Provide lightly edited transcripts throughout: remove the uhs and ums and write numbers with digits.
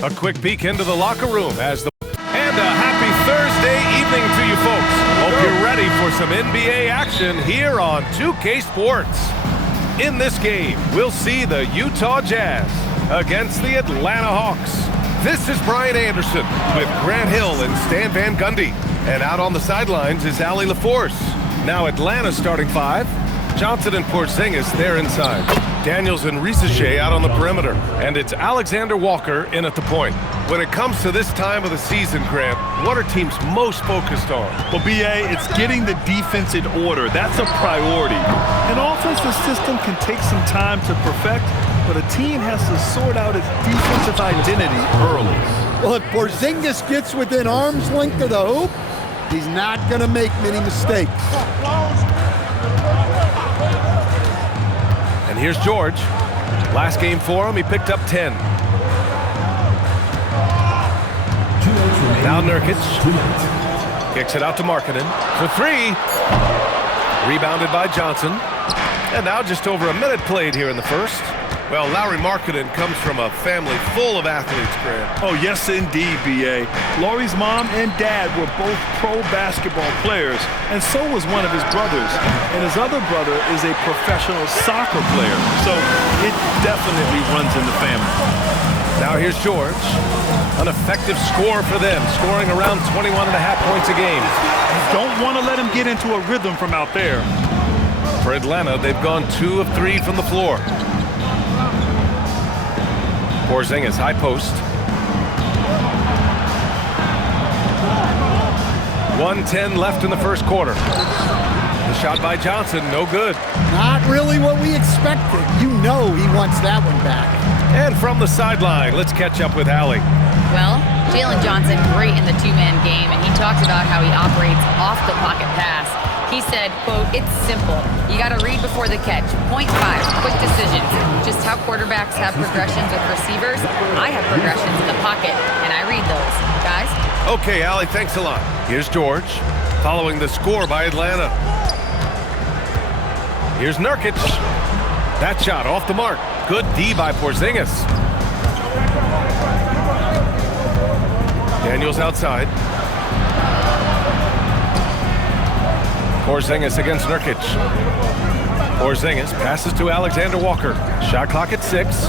A quick peek into the locker room and a happy Thursday evening to you folks. Hope you're ready for some NBA action here on 2K Sports. In this game, we'll see the Utah Jazz against the Atlanta Hawks. This is Brian Anderson with Grant Hill and Stan Van Gundy. And out on the sidelines is Allie LaForce. Now Atlanta's starting five. Johnson and Porzingis, they're inside. Daniels and Risacher out on the perimeter. And it's Alexander Walker in at the point. When it comes to this time of the season, Grant, what are teams most focused on? Well, B.A., it's getting the defense in order. That's a priority. An offensive system can take some time to perfect, but a team has to sort out its defensive identity early. Well, if Porzingis gets within arm's length of the hoop, he's not going to make many mistakes. And here's George. Last game for him, he picked up 10. Now Nurkic kicks it out to Markkanen for three. Rebounded by Johnson. And now just over a minute played here in the first. Well, Lauri Markkanen comes from a family full of athletes, Grant. Oh, yes, indeed, B.A. Lauri's mom and dad were both pro basketball players, and so was one of his brothers. And his other brother is a professional soccer player, so it definitely runs in the family. Now here's George. An effective score for them, scoring around 21.5 points a game. Don't want to let him get into a rhythm from out there. For Atlanta, they've gone 2 of 3 from the floor. Porzingis, high post. 1:10 left in the first quarter. The shot by Johnson, no good. Not really what we expected. You know he wants that one back. And from the sideline, let's catch up with Allie. Well, Jalen Johnson, great in the two-man game, and he talked about how he operates off the pocket pass. He said, quote, "It's simple. You got to read before the catch. Point 5, quick decisions. Just how quarterbacks have progressions with receivers, I have progressions in the pocket, and I read those. Guys?" Okay, Allie, thanks a lot. Here's George, following the score by Atlanta. Here's Nurkic. That shot off the mark. Good D by Porzingis. Daniels outside. Porzingis against Nurkic. Porzingis passes to Alexander Walker. Shot clock at 6.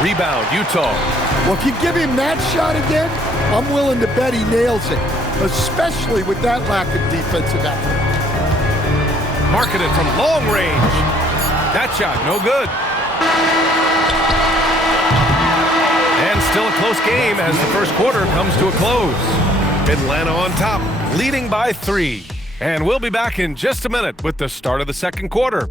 Rebound, Utah. Well, if you give him that shot again, I'm willing to bet he nails it, especially with that lack of defensive effort. Markkanen from long range. That shot, no good. And still a close game as the first quarter comes to a close. Atlanta on top, leading by 3. And we'll be back in just a minute with the start of the second quarter.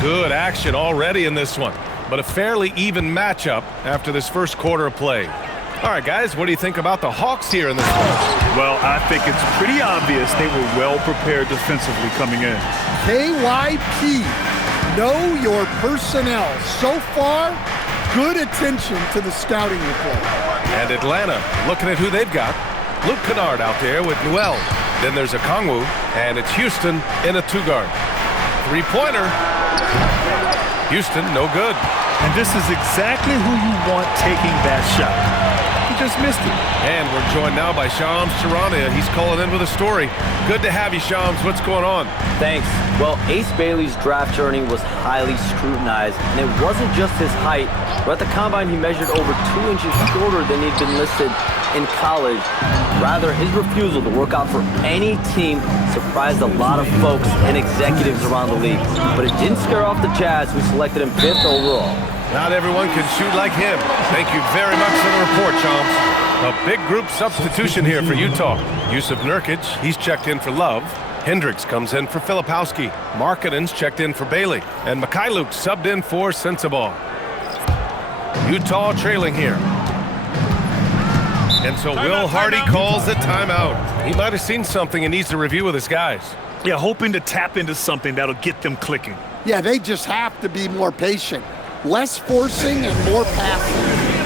Good action already in this one, but a fairly even matchup after this first quarter of play. All right, guys, what do you think about the Hawks here in this one? Well, I think it's pretty obvious they were well prepared defensively coming in. KYP, know your personnel. So far, good attention to the scouting report. And Atlanta, looking at who they've got. Luke Kennard out there with Newell. Then there's Okongwu, and it's Houston in a 2-guard. Three-pointer. Houston, no good. And this is exactly who you want taking that shot. He just missed it. And we're joined now by Shams Charania. He's calling in with a story. Good to have you, Shams. What's going on? Thanks. Well, Ace Bailey's draft journey was highly scrutinized, and it wasn't just his height, but at the combine he measured over 2 inches shorter than he'd been listed in college. Rather, his refusal to work out for any team surprised a lot of folks and executives around the league. But it didn't scare off the Jazz, who selected him 5th overall. Not everyone can shoot like him. Thank you very much for the report, Shams. A big group substitution here for Utah. Jusuf Nurkic, he's checked in for Love. Hendricks comes in for Filipowski. Markkanen's checked in for Bailey. And Mikhailuk subbed in for Sensabaugh. Utah trailing here. And so Will Hardy calls the timeout. He might have seen something and needs to review with his guys. Yeah, hoping to tap into something that'll get them clicking. Yeah, they just have to be more patient. Less forcing and more passing.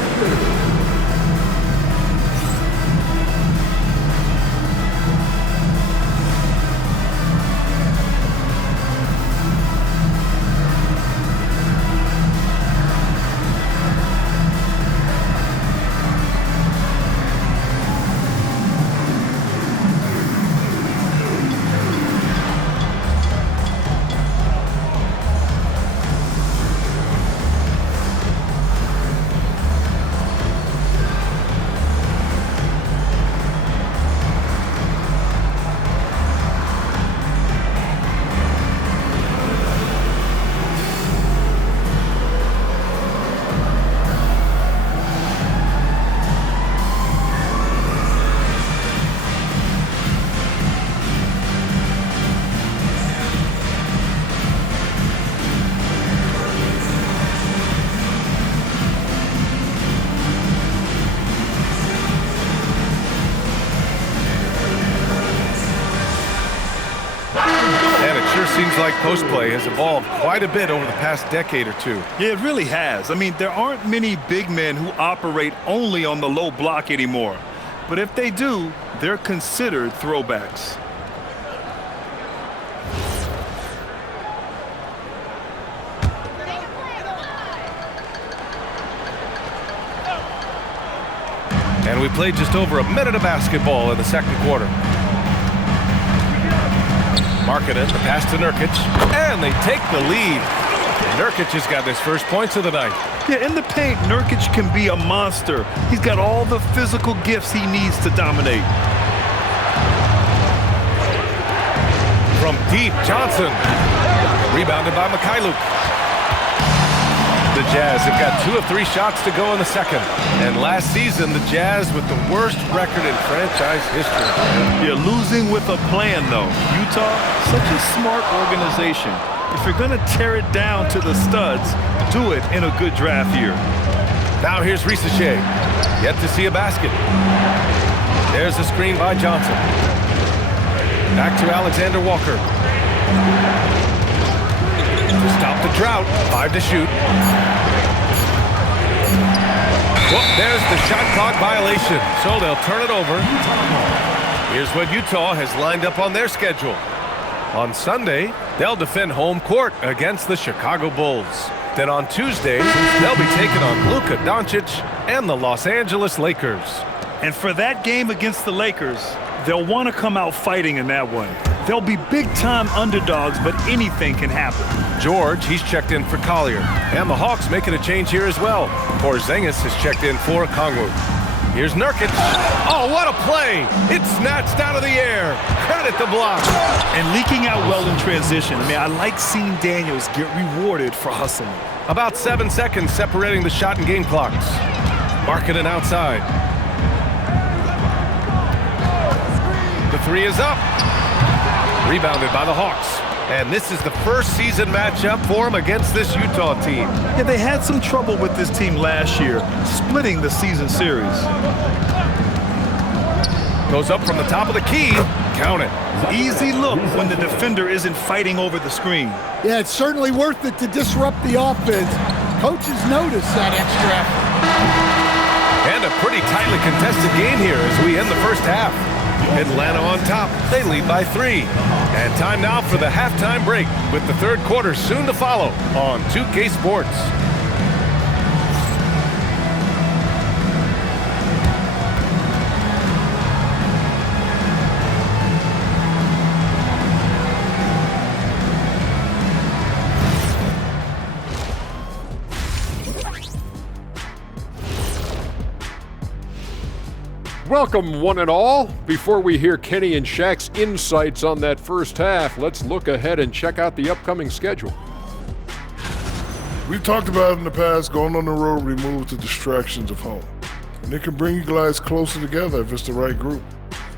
Seems like post play has evolved quite a bit over the past decade or two. Yeah, it really has. I mean, there aren't many big men who operate only on the low block anymore. But if they do, they're considered throwbacks. And we played just over a minute of basketball in the second quarter. Markkanen, the pass to Nurkic, and they take the lead. Nurkic has got his first points of the night. Yeah, in the paint, Nurkic can be a monster. He's got all the physical gifts he needs to dominate. From deep, Johnson. Rebounded by Mikhailuk. The Jazz have got 2 of 3 shots to go in the second. And last season, the Jazz with the worst record in franchise history. You're losing with a plan, though. Utah, such a smart organization. If you're going to tear it down to the studs, do it in a good draft year. Now here's Risacher. Yet to see a basket. There's the screen by Johnson. Back to Alexander Walker. To stop the drought, 5 to shoot. Well, there's the shot clock violation, so they'll turn it over. Here's what Utah has lined up on their schedule. On Sunday, they'll defend home court against the Chicago Bulls. Then on Tuesday, they'll be taking on Luka Doncic and the Los Angeles Lakers. And for that game against the Lakers, they'll want to come out fighting in that one. They'll be big-time underdogs, but anything can happen. George, he's checked in for Collier. And the Hawks making a change here as well. Porzingis has checked in for Okongwu. Here's Nurkic. Oh, what a play! It's snatched out of the air. Credit the block. And leaking out well in transition. I mean, I like seeing Daniels get rewarded for hustling. About 7 seconds separating the shot and game clocks. Markkanen outside. The 3 is up. Rebounded by the Hawks. And this is the first season matchup for him against this Utah team. Yeah, they had some trouble with this team last year, splitting the season series. Goes up from the top of the key. Count it. Easy look when the defender isn't fighting over the screen. Yeah, it's certainly worth it to disrupt the offense. Coaches notice that extra effort. And a pretty tightly contested game here as we end the first half. Atlanta on top. They lead by 3. And time now for the halftime break with the third quarter soon to follow on 2K Sports. Welcome, one and all. Before we hear Kenny and Shaq's insights on that first half, let's look ahead and check out the upcoming schedule. We've talked about it in the past, going on the road removes the distractions of home. And it can bring you guys closer together if it's the right group.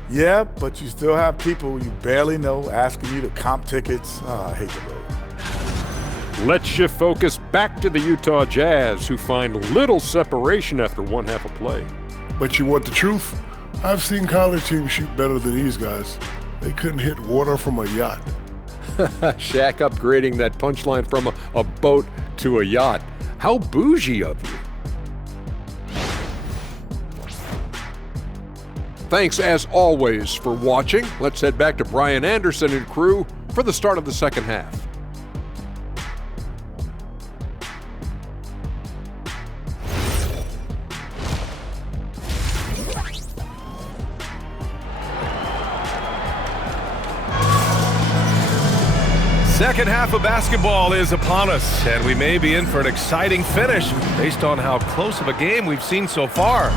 Yeah, but you still have people you barely know asking you to comp tickets. I hate the road. Let's shift focus back to the Utah Jazz, who find little separation after one half of play. But you want the truth? I've seen college teams shoot better than these guys. They couldn't hit water from a yacht. Shaq upgrading that punchline from a boat to a yacht. How bougie of you. Thanks, as always, for watching. Let's head back to Brian Anderson and crew for the start of the second half. Second half of basketball is upon us, and we may be in for an exciting finish based on how close of a game we've seen so far.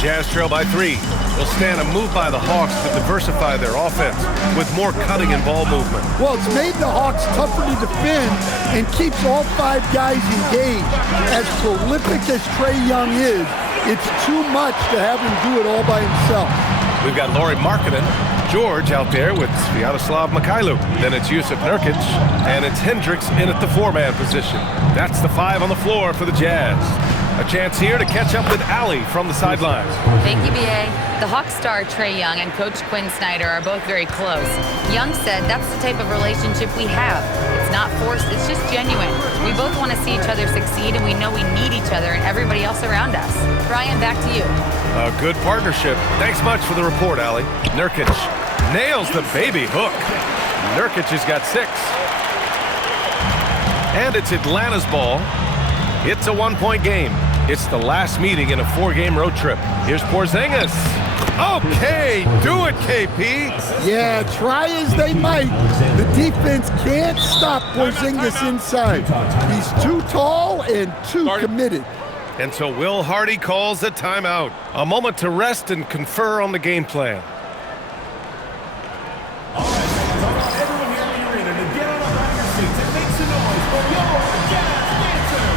Jazz trail by 3. They'll stand a move by the Hawks to diversify their offense with more cutting and ball movement. Well, it's made the Hawks tougher to defend and keeps all 5 guys engaged. As prolific as Trae Young is, it's too much to have him do it all by himself. We've got Lauri Markkanen, George out there with Sviatoslav Mikhailuk. Then it's Jusuf Nurkic, and it's Hendricks in at the 4-man position. That's the 5 on the floor for the Jazz. A chance here to catch up with Allie from the sidelines. Thank you, B.A. The Hawks star Trae Young and Coach Quinn Snyder are both very close. Young said that's the type of relationship we have. It's not forced, it's just genuine. We both want to see each other succeed, and we know we need each other and everybody else around us. Brian, back to you. A good partnership. Thanks much for the report, Allie. Nurkic nails the baby hook. Nurkic has got 6. And it's Atlanta's ball. It's a 1-point game. It's the last meeting in a 4-game road trip. Here's Porzingis. Okay, do it, KP. Yeah, try as they might, the defense can't stop Porzingis inside. He's too tall and too committed. And so Will Hardy calls a timeout. A moment to rest and confer on the game plan. Everyone here in the arena to get on up out of your seats and make some noise for your Jazz Dancers!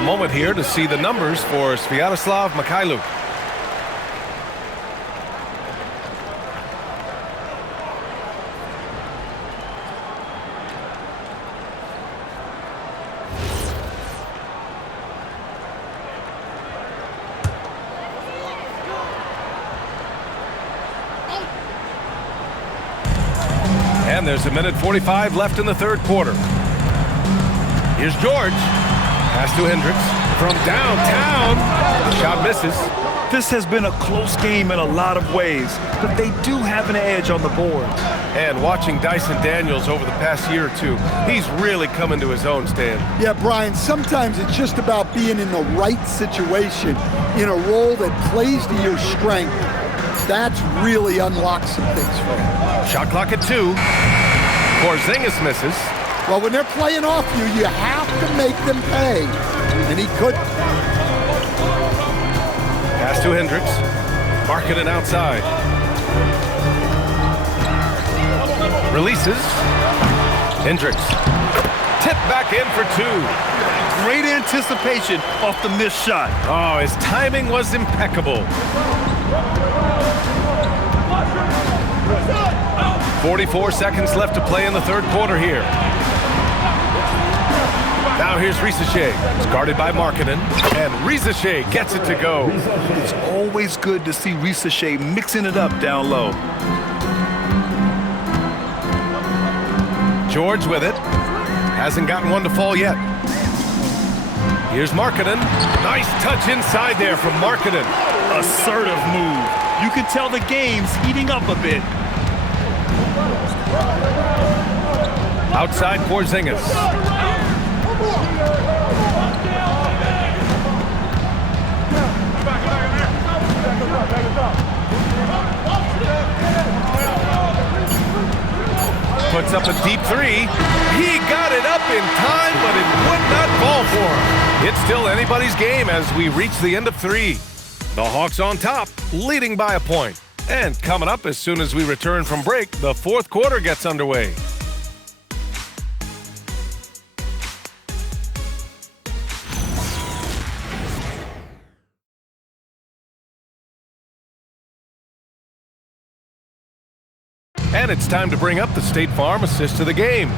Moment here to see the numbers for Sviatoslav Mikhailuk. And there's a minute 45 left in the third quarter. Here's George. Pass to Hendricks from downtown. The shot misses. This has been a close game in a lot of ways, but they do have an edge on the board. And watching Dyson Daniels over the past year or two, he's really come into his own, Stan. Yeah, Brian, sometimes it's just about being in the right situation, in a role that plays to your strength. That's really unlocked some things for him. Shot clock at 2. Porzingis misses. Well, when they're playing off you, you have to make them pay. And he couldn't. Pass to Hendricks. Markkanen outside. Releases. Hendricks. Tipped back in for 2. Great anticipation off the missed shot. Oh, his timing was impeccable. 44 seconds left to play in the third quarter here. Now here's Risacher. It's guarded by Markkanen, and Risacher gets it to go. It's always good to see Risacher mixing it up down low. George with it. Hasn't gotten one to fall yet. Here's Markkanen. Nice touch inside there from Markkanen. Assertive move. You can tell the game's heating up a bit. Outside Porzingis. Puts up a deep three. He got it up in time, but it would not fall for him. It's still anybody's game as we reach the end of 3. The Hawks on top, leading by a point. And coming up as soon as we return from break, the 4th quarter gets underway. And it's time to bring up the State Farm assist to the game.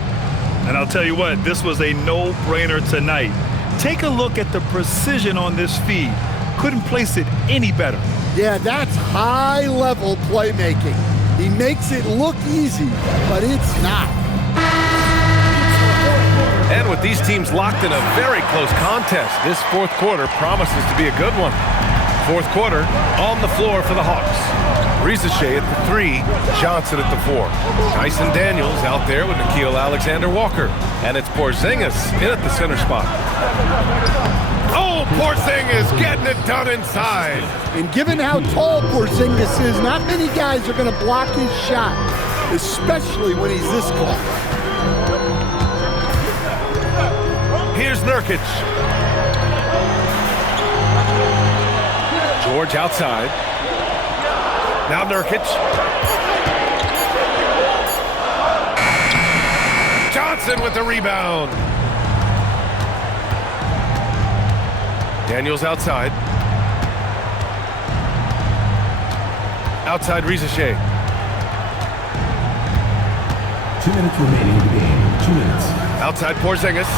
And I'll tell you what, this was a no-brainer tonight. Take a look at the precision on this feed. Couldn't place it any better. Yeah, that's high-level playmaking. He makes it look easy, but it's not. And with these teams locked in a very close contest, this 4th quarter promises to be a good one. 4th quarter, on the floor for the Hawks. Risacher at the 3, Johnson at the 4. Tyson Daniels out there with Nickeil Alexander-Walker. And it's Porzingis in at the center spot. Oh, Porzingis getting it done inside. And given how tall Porzingis is, not many guys are going to block his shot, especially when he's this close. Here's Nurkic. George outside. Now Nurkic. Johnson with the rebound. Daniels outside. Outside Risacher. 2 minutes remaining in the game. 2 minutes. Outside Porzingis.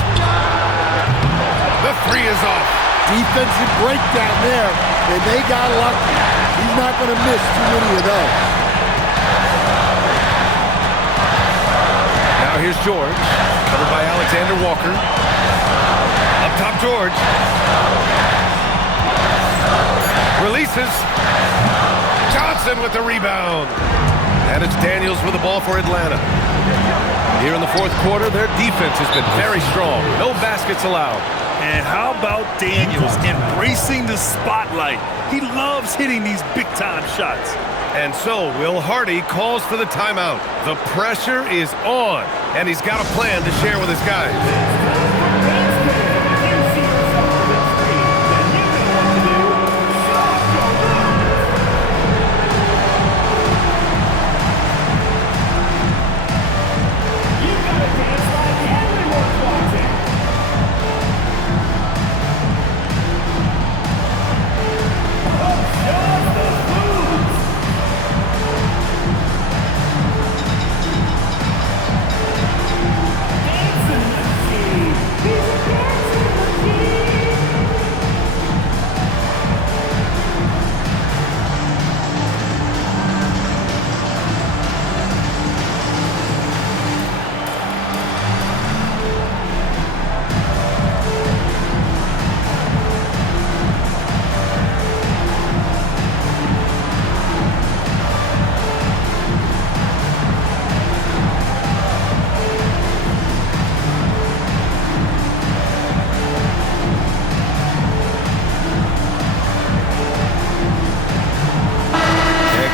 The 3 is off. Defensive breakdown there, and they got lucky. He's not going to miss too many of those. Now here's George, covered by Alexander Walker. Up top, George. Releases. Johnson with the rebound. And it's Daniels with the ball for Atlanta. Here in the 4th quarter, their defense has been very strong. No baskets allowed. And how about Daniels embracing the spotlight? He loves hitting these big-time shots. And so Will Hardy calls for the timeout. The pressure is on, and he's got a plan to share with his guys.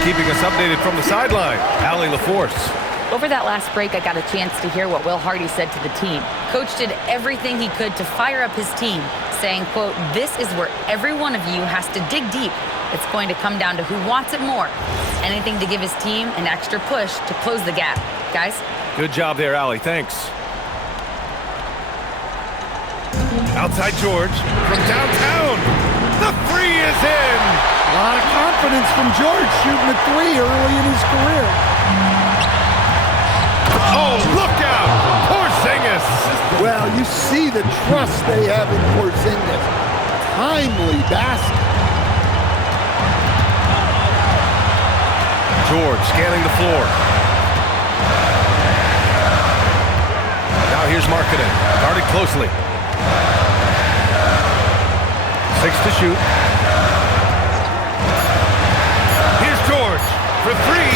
Keeping us updated from the sideline, Allie LaForce. Over that last break, I got a chance to hear what Will Hardy said to the team. Coach did everything he could to fire up his team, saying, quote, "This is where every one of you has to dig deep. It's going to come down to who wants it more. Anything to give his team an extra push to close the gap." Guys? Good job there, Allie. Thanks. Outside George from downtown. The 3 is in. A lot of confidence from George shooting a 3 early in his career. Oh, look out! Porzingis! Well, you see the trust they have in Porzingis. Timely basket. George scanning the floor. Now here's Markkanen, guarded closely. 6 to shoot. Here's for three.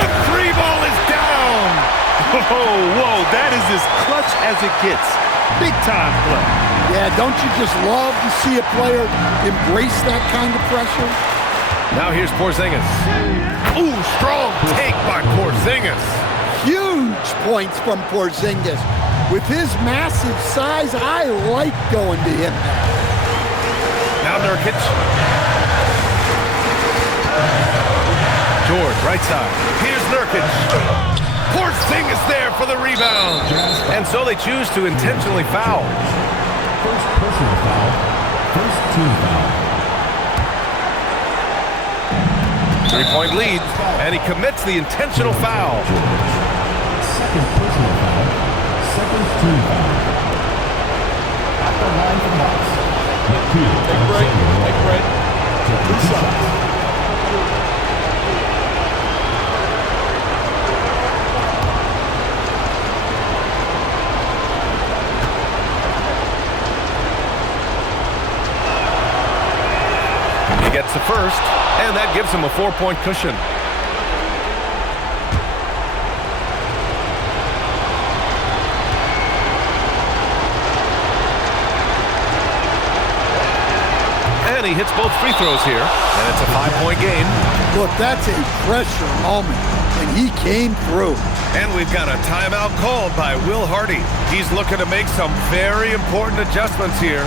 The three ball is down. Whoa, that is as clutch as it gets. Big time play. Yeah, don't you just love to see a player embrace that kind of pressure? Now here's Porzingis. Ooh, strong take by Porzingis. Huge points from Porzingis. With his massive size, I like going to him now. Now Nurkic. George, right side. Here's Nurkic. Porzingis there for the rebound. And so they choose to intentionally foul. First personal foul. First team foul. 3-point lead, and he commits the intentional foul. Second personal foul. Second team foul. At the line from Hawks. Take break. Two shots. He gets the first, and that gives him a 4-point cushion. And he hits both free throws here, and it's a 5-point game. Look, that's a pressure moment, and he came through. And we've got a timeout called by Will Hardy. He's looking to make some very important adjustments here.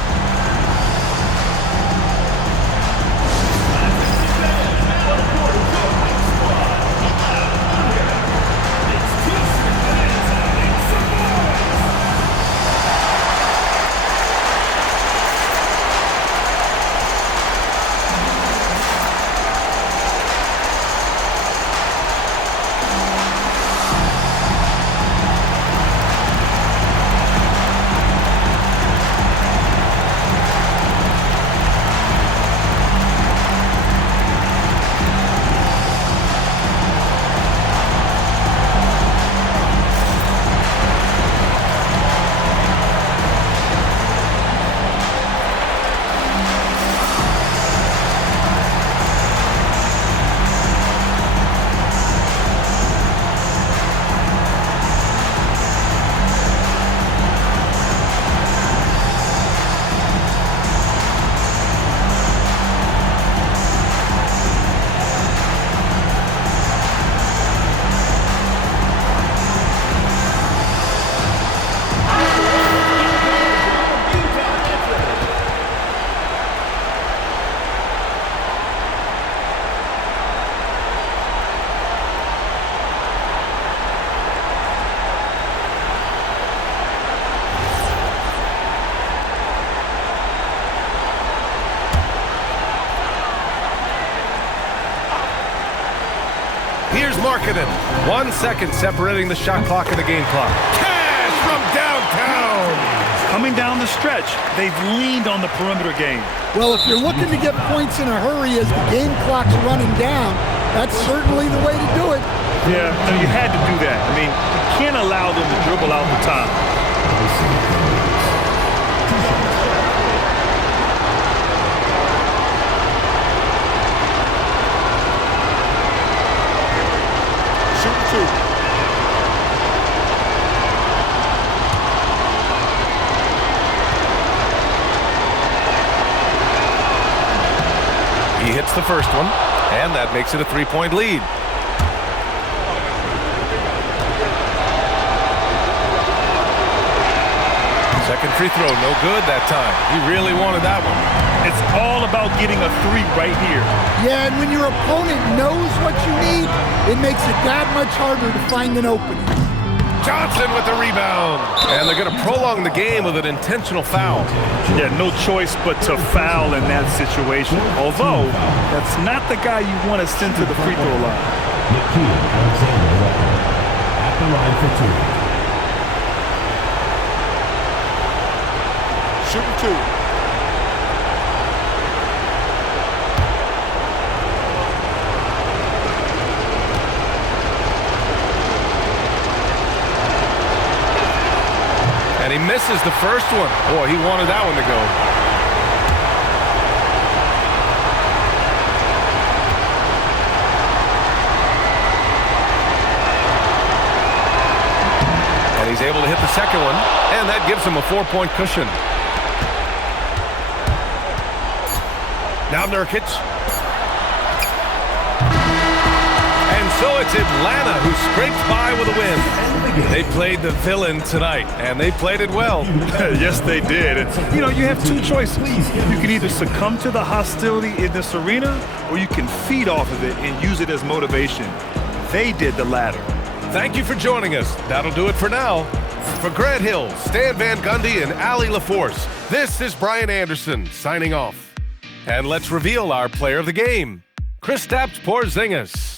Here's Markkanen. 1 second separating the shot clock and the game clock. Cash from downtown. Coming down the stretch, they've leaned on the perimeter game. Well, if you're looking to get points in a hurry as the game clock's running down, that's certainly the way to do it. Yeah, no, you had to do that. I mean, you can't allow them to dribble out the top. Shoot two. He hits the first one, and that makes it a 3-point lead. Second free throw, no good that time. He really wanted that one. It's all about getting a three right here. Yeah, and when your opponent knows what you need, it makes it that much harder to find an opening. Johnson with the rebound. And they're going to prolong the game with an intentional foul. Yeah, no choice but to foul in that situation. Although, that's not the guy you want to send to the free throw line. Nickeil Alexander-Walker at the line for two. Shooting two. And he misses the first one. Boy, he wanted that one to go. And he's able to hit the second one, and that gives him a 4-point cushion. Now Nurkic. And so it's Atlanta who scrapes by with a win. They played the villain tonight, and they played it well. Yes, they did. And, you know, you have two choices. You can either succumb to the hostility in this arena, or you can feed off of it and use it as motivation. They did the latter. Thank you for joining us. That'll do it for now. For Grant Hill, Stan Van Gundy, and Allie LaForce, this is Brian Anderson signing off. And let's reveal our player of the game, Kristaps Porzingis.